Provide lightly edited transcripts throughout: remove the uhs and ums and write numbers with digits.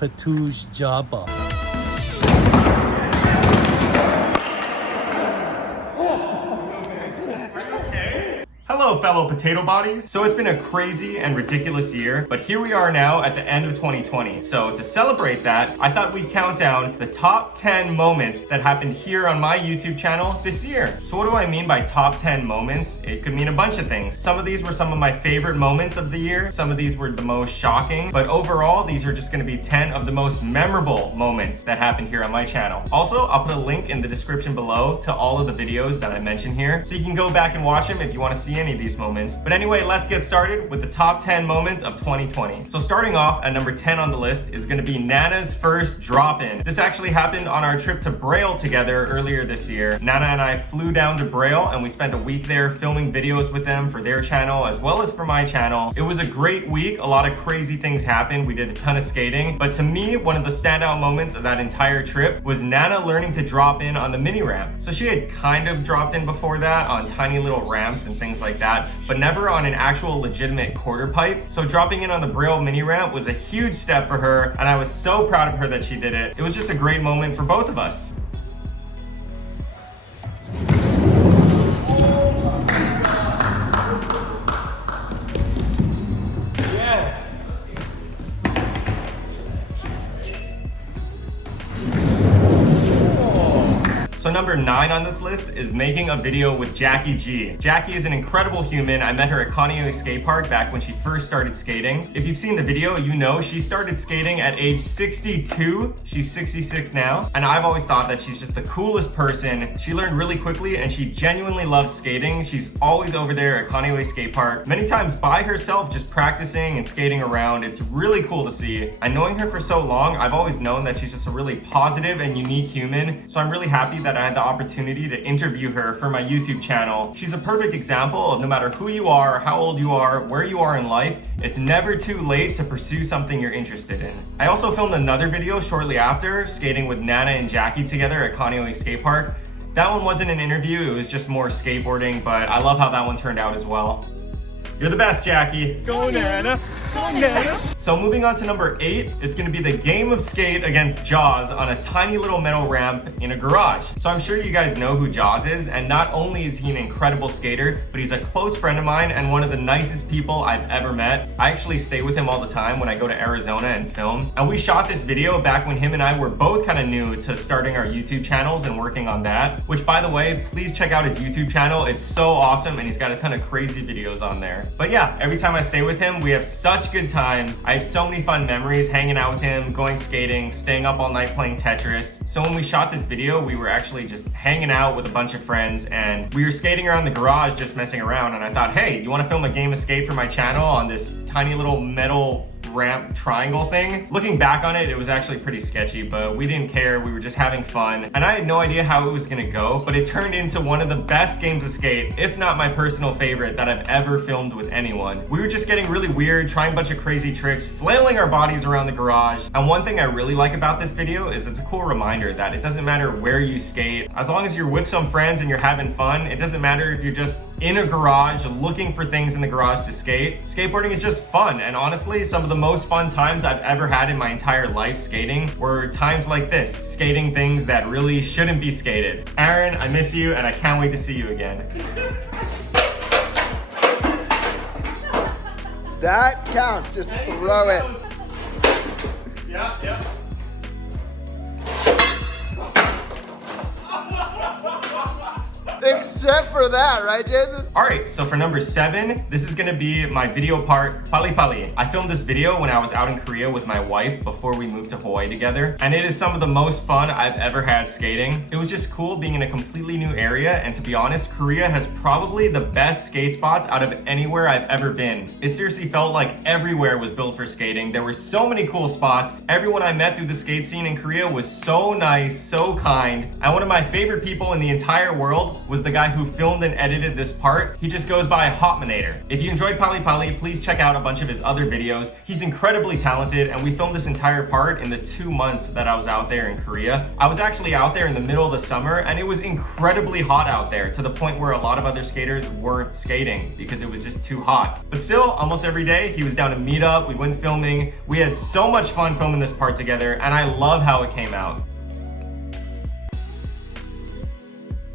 Katouj Jabba. Hello fellow potato bodies. So it's been a crazy and ridiculous year, but here we are now at the end of 2020. So to celebrate that, I thought we'd count down the top 10 moments that happened here on my YouTube channel this year. So what do I mean by top 10 moments? It could mean a bunch of things. Some of these were some of my favorite moments of the year. Some of these were the most shocking, but overall, these are just gonna be 10 of the most memorable moments that happened here on my channel. Also, I'll put a link in the description below to all of the videos that I mentioned here, so you can go back and watch them if you wanna see any of these moments. But anyway, let's get started with the top 10 moments of 2020. So starting off at number 10 on the list is gonna be Nana's first drop-in. This actually happened on our trip to Braille together earlier this year. Nana and I flew down to Braille and we spent a week there filming videos with them for their channel as well as for my channel. It was a great week. A lot of crazy things happened. We did a ton of skating, but to me, one of the standout moments of that entire trip was Nana learning to drop in on the mini ramp. So she had kind of dropped in before that on tiny little ramps and things like that, but never on an actual legitimate quarter pipe. So dropping in on the Braille mini ramp was a huge step for her, and I was so proud of her that she did it. It was just a great moment for both of us. So number 9 on this list is making a video with Jackie G. Jackie is an incredible human. I met her at Kaneohe Skate Park back when she first started skating. If you've seen the video, you know she started skating at age 62. She's 66 now. And I've always thought that she's just the coolest person. She learned really quickly and she genuinely loves skating. She's always over there at Kaneohe Skate Park, many times by herself, just practicing and skating around. It's really cool to see. And knowing her for so long, I've always known that she's just a really positive and unique human. So I'm really happy that I had the opportunity to interview her for my YouTube channel. She's a perfect example of no matter who you are, how old you are, where you are in life, it's never too late to pursue something you're interested in. I also filmed another video shortly after, skating with Nana and Jackie together at Kaneohe Skate Park. That one wasn't an interview, it was just more skateboarding, but I love how that one turned out as well. You're the best, Jackie. Go Nana, go Nana. So moving on to number 8, it's gonna be the game of skate against Jaws on a tiny little metal ramp in a garage. So I'm sure you guys know who Jaws is, and not only is he an incredible skater, but he's a close friend of mine and one of the nicest people I've ever met. I actually stay with him all the time when I go to Arizona and film. And we shot this video back when him and I were both kind of new to starting our YouTube channels and working on that, which by the way, please check out his YouTube channel. It's so awesome and he's got a ton of crazy videos on there. But yeah, every time I stay with him, we have such good times. I have so many fun memories hanging out with him, going skating, staying up all night playing Tetris. So when we shot this video, we were actually just hanging out with a bunch of friends and we were skating around the garage just messing around, and I thought, hey, you want to film a game of skate for my channel on this tiny little metal ramp triangle thing? Looking back on it, it was actually pretty sketchy, but we didn't care. We were just having fun and I had no idea how it was gonna go, but it turned into one of the best games of skate, if not my personal favorite, that I've ever filmed with anyone. We were just getting really weird, trying a bunch of crazy tricks, flailing our bodies around the garage. And one thing I really like about this video is it's a cool reminder that it doesn't matter where you skate, as long as you're with some friends and you're having fun. It doesn't matter if you're just in a garage looking for things in the garage to skate. Skateboarding is just fun, and honestly, some of the most fun times I've ever had in my entire life skating were times like this, skating things that really shouldn't be skated. Aaron, I miss you and I can't wait to see you again. That counts, just throw it. Yeah. Except for that, right, Jason? All right, so for number 7, this is gonna be my video part, Pali-Pali. I filmed this video when I was out in Korea with my wife before we moved to Hawaii together, and it is some of the most fun I've ever had skating. It was just cool being in a completely new area, and to be honest, Korea has probably the best skate spots out of anywhere I've ever been. It seriously felt like everywhere was built for skating. There were so many cool spots. Everyone I met through the skate scene in Korea was so nice, so kind, and one of my favorite people in the entire world was the guy who filmed and edited this part. He just goes by Hotminator. If you enjoyed Pali-Pali, please check out a bunch of his other videos. He's incredibly talented, and we filmed this entire part in the 2 months that I was out there in Korea. I was actually out there in the middle of the summer, and it was incredibly hot out there, to the point where a lot of other skaters weren't skating because it was just too hot. But still, almost every day, he was down to meet up, we went filming. We had so much fun filming this part together, and I love how it came out.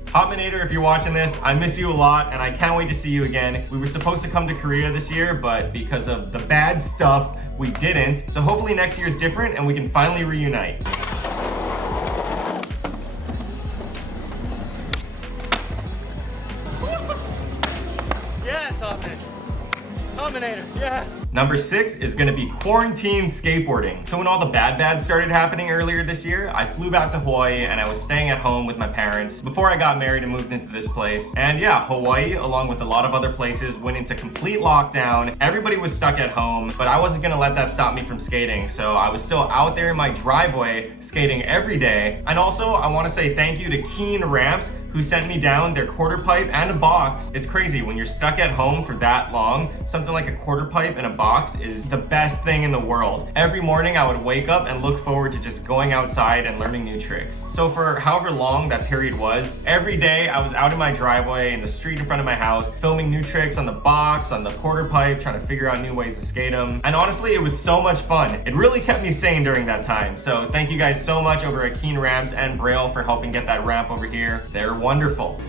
Hotminator, if you're watching this, I miss you a lot and I can't wait to see you again. We were supposed to come to Korea this year, but because of the bad stuff, we didn't. So hopefully next year is different and we can finally reunite. Yes, Hotminator, yes. Number 6 is gonna be quarantine skateboarding. So when all the bad started happening earlier this year, I flew back to Hawaii and I was staying at home with my parents before I got married and moved into this place. And yeah, Hawaii, along with a lot of other places, went into complete lockdown. Everybody was stuck at home, but I wasn't gonna let that stop me from skating. So I was still out there in my driveway skating every day. And also, I wanna say thank you to Keen Ramps, who sent me down their quarter pipe and a box. It's crazy when you're stuck at home for that long, something like a quarter pipe and a box is the best thing in the world. Every morning I would wake up and look forward to just going outside and learning new tricks. So for however long that period was, every day I was out in my driveway in the street in front of my house, filming new tricks on the box, on the quarter pipe, trying to figure out new ways to skate them. And honestly, it was so much fun. It really kept me sane during that time. So thank you guys so much over at Keen Ramps and Braille for helping get that ramp over here. They're wonderful.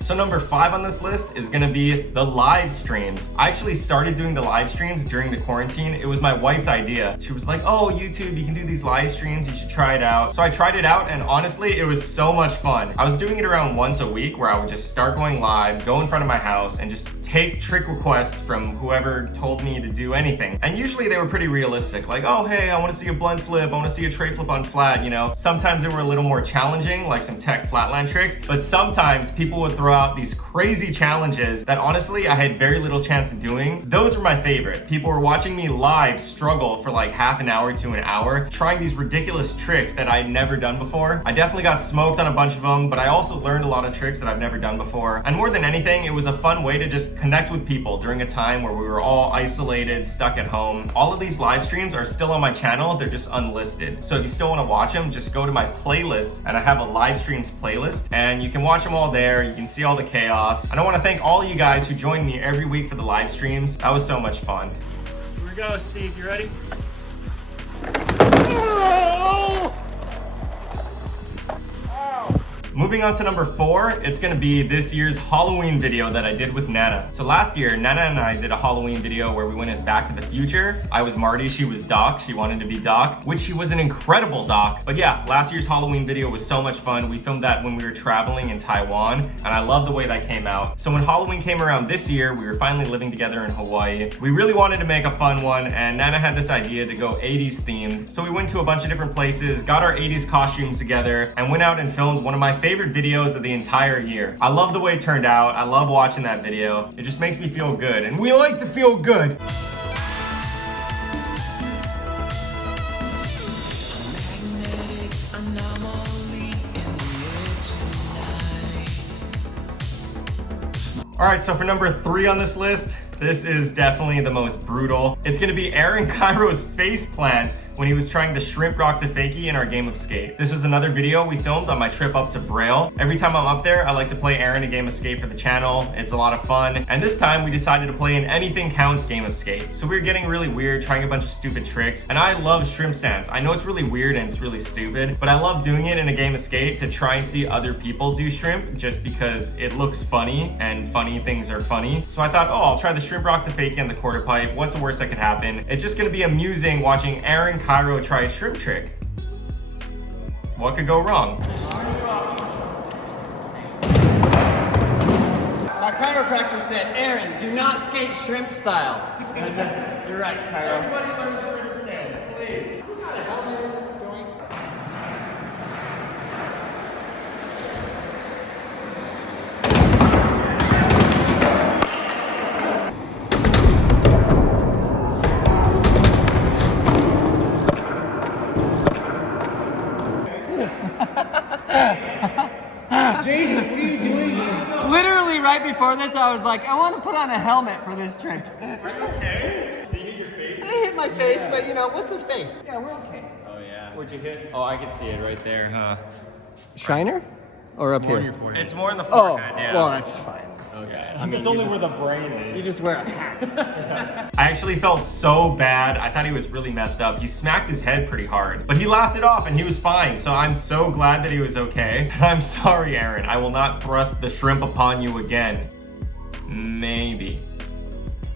So number 5 on this list is gonna be the live streams. I actually started doing the live streams during the quarantine. It was my wife's idea. She was like, oh, YouTube, you can do these live streams, you should try it out. So I tried it out and honestly, it was so much fun. I was doing it around once a week where I would just start going live, go in front of my house and just take trick requests from whoever told me to do anything. And usually they were pretty realistic, like, oh, hey, I wanna see a blunt flip, I wanna see a tray flip on flat, you know? Sometimes they were a little more challenging, like some tech flatland tricks, but sometimes people would throw out these crazy challenges that honestly I had very little chance of doing. Those were my favorite. People were watching me live struggle for like half an hour to an hour, trying these ridiculous tricks that I'd never done before. I definitely got smoked on a bunch of them, but I also learned a lot of tricks that I've never done before. And more than anything, it was a fun way to just connect with people during a time where we were all isolated, stuck at home. All of these live streams are still on my channel, they're just unlisted. So if you still want to watch them, just go to my playlists, and I have a live streams playlist, and you can watch them all there. You can see all the chaos. And I want to thank all you guys who join me every week for the live streams. That was so much fun. Here we go, Steve, you ready? Moving on to number 4, it's gonna be this year's Halloween video that I did with Nana. So last year, Nana and I did a Halloween video where we went as Back to the Future. I was Marty, she was Doc, she wanted to be Doc, which she was an incredible Doc. But yeah, last year's Halloween video was so much fun. We filmed that when we were traveling in Taiwan, and I love the way that came out. So when Halloween came around this year, we were finally living together in Hawaii. We really wanted to make a fun one, and Nana had this idea to go 80s themed. So we went to a bunch of different places, got our 80s costumes together, and went out and filmed one of my favorite videos of the entire year. I love the way it turned out. I love watching that video. It just makes me feel good, and we like to feel good. All right, so for number 3 on this list, this is definitely the most brutal. It's gonna be KYRO'S FACEPLANT when he was trying the shrimp rock to fakie in our game of skate. This is another video we filmed on my trip up to Braille. Every time I'm up there, I like to play Aaron a game of skate for the channel. It's a lot of fun. And this time we decided to play an anything counts game of skate. So we were getting really weird, trying a bunch of stupid tricks. And I love shrimp stands. I know it's really weird and it's really stupid, but I love doing it in a game of skate to try and see other people do shrimp just because it looks funny and funny things are funny. So I thought, oh, I'll try the shrimp rock to fakie on the quarter pipe. What's the worst that could happen? It's just gonna be amusing watching Aaron KYRO try a shrimp trick. What could go wrong? My chiropractor said, Aaron, do not skate shrimp style. I said, you're right, Kyro. Everybody learn shrimp stands, please. You gotta help me with this joint. right before this, I was like, I want to put on a helmet for this trick. Okay. Did you hit your face? I hit my face, but you know, what's a face? Yeah, we're okay. Oh yeah. Where'd you hit? Oh, I can see it right there, huh? Shiner? Or up here? It's more in the Oh, forehead, yeah. well, that's fine. Okay. I mean, it's only where the brain is. You just wear a hat. I actually felt so bad. I thought he was really messed up. He smacked his head pretty hard, but he laughed it off and he was fine. So I'm so glad that he was okay. I'm sorry, Aaron. I will not thrust the shrimp upon you again. Maybe.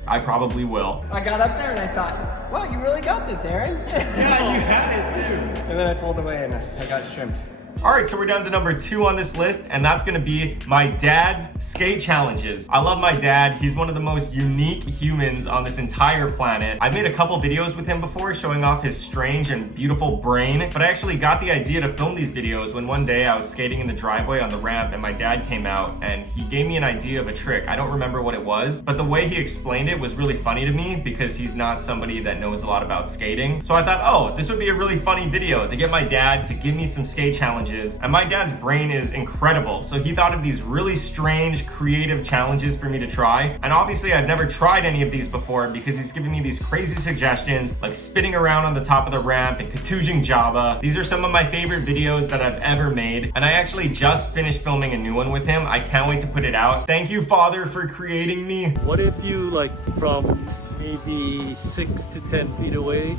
I probably will. I got up there and I thought, wow, you really got this, Aaron. Yeah, you had it too. And then I pulled away and I got shrimped. All right, so we're down to number 2 on this list, and that's gonna be my dad's skate challenges. I love my dad. He's one of the most unique humans on this entire planet. I've made a couple videos with him before showing off his strange and beautiful brain, but I actually got the idea to film these videos when one day I was skating in the driveway on the ramp and my dad came out and he gave me an idea of a trick. I don't remember what it was, but the way he explained it was really funny to me because he's not somebody that knows a lot about skating. So I thought, oh, this would be a really funny video to get my dad to give me some skate challenges. And my dad's brain is incredible, so he thought of these really strange, creative challenges for me to try. And obviously I've never tried any of these before because he's giving me these crazy suggestions like spinning around on the top of the ramp and katujing Java. These are some of my favorite videos that I've ever made, and I actually just finished filming a new one with him. I can't wait to put it out. Thank you, Father, for creating me. What if you, like, from maybe 6 to 10 feet away,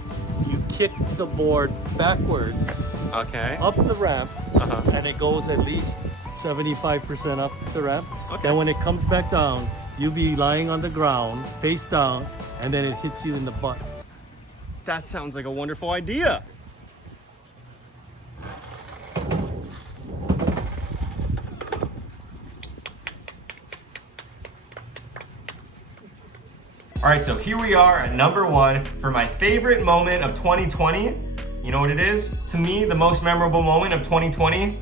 you kick the board backwards Okay. up the ramp, Uh-huh. and it goes at least 75% up the ramp. Okay. Then when it comes back down, you'll be lying on the ground, face down, and then it hits you in the butt. That sounds like a wonderful idea. All right, so here we are at number 1 for my favorite moment of 2020. You know what it is? To me, the most memorable moment of 2020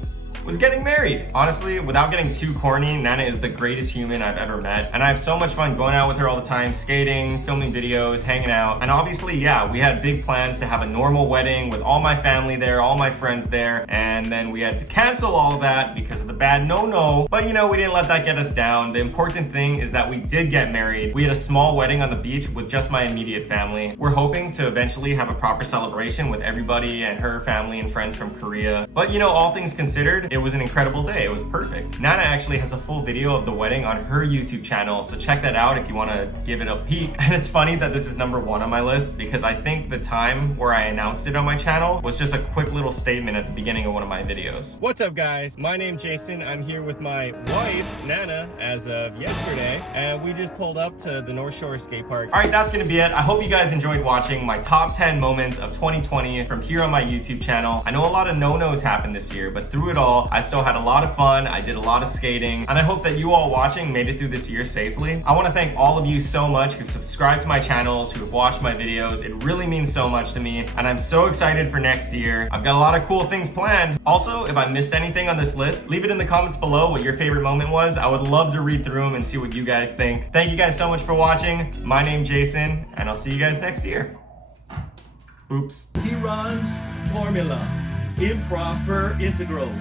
was getting married. Honestly, without getting too corny, Nana is the greatest human I've ever met. And I have so much fun going out with her all the time, skating, filming videos, hanging out. And obviously, yeah, we had big plans to have a normal wedding with all my family there, all my friends there. And then we had to cancel all of that because of the bad no-no. But you know, we didn't let that get us down. The important thing is that we did get married. We had a small wedding on the beach with just my immediate family. We're hoping to eventually have a proper celebration with everybody and her family and friends from Korea. But you know, all things considered, it was an incredible day. It was perfect. Nana actually has a full video of the wedding on her YouTube channel, so check that out if you want to give it a peek. And it's funny that this is number 1 on my list because I think the time where I announced it on my channel was just a quick little statement at the beginning of one of my videos. What's up, guys? My name's Jason. I'm here with my wife, Nana, as of yesterday, and we just pulled up to the North Shore skate park. All right, that's gonna be it. I hope you guys enjoyed watching my top 10 moments of 2020 from here on my YouTube channel. I know a lot of no-nos happened this year, but through it all, I still had a lot of fun. I did a lot of skating, and I hope that you all watching made it through this year safely. I want to thank all of you so much who've subscribed to my channels, who've watched my videos. It really means so much to me, and I'm so excited for next year. I've got a lot of cool things planned. Also, if I missed anything on this list, leave it in the comments below what your favorite moment was. I would love to read through them and see what you guys think. Thank you guys so much for watching. My name's Jason, and I'll see you guys next year. Oops. He runs formula, improper integrals,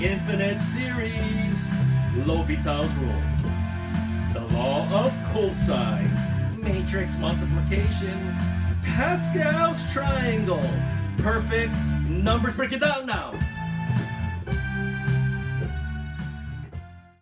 infinite series, L'Hopital's rule, the law of cosines, matrix multiplication, Pascal's triangle, perfect numbers. Break it down now.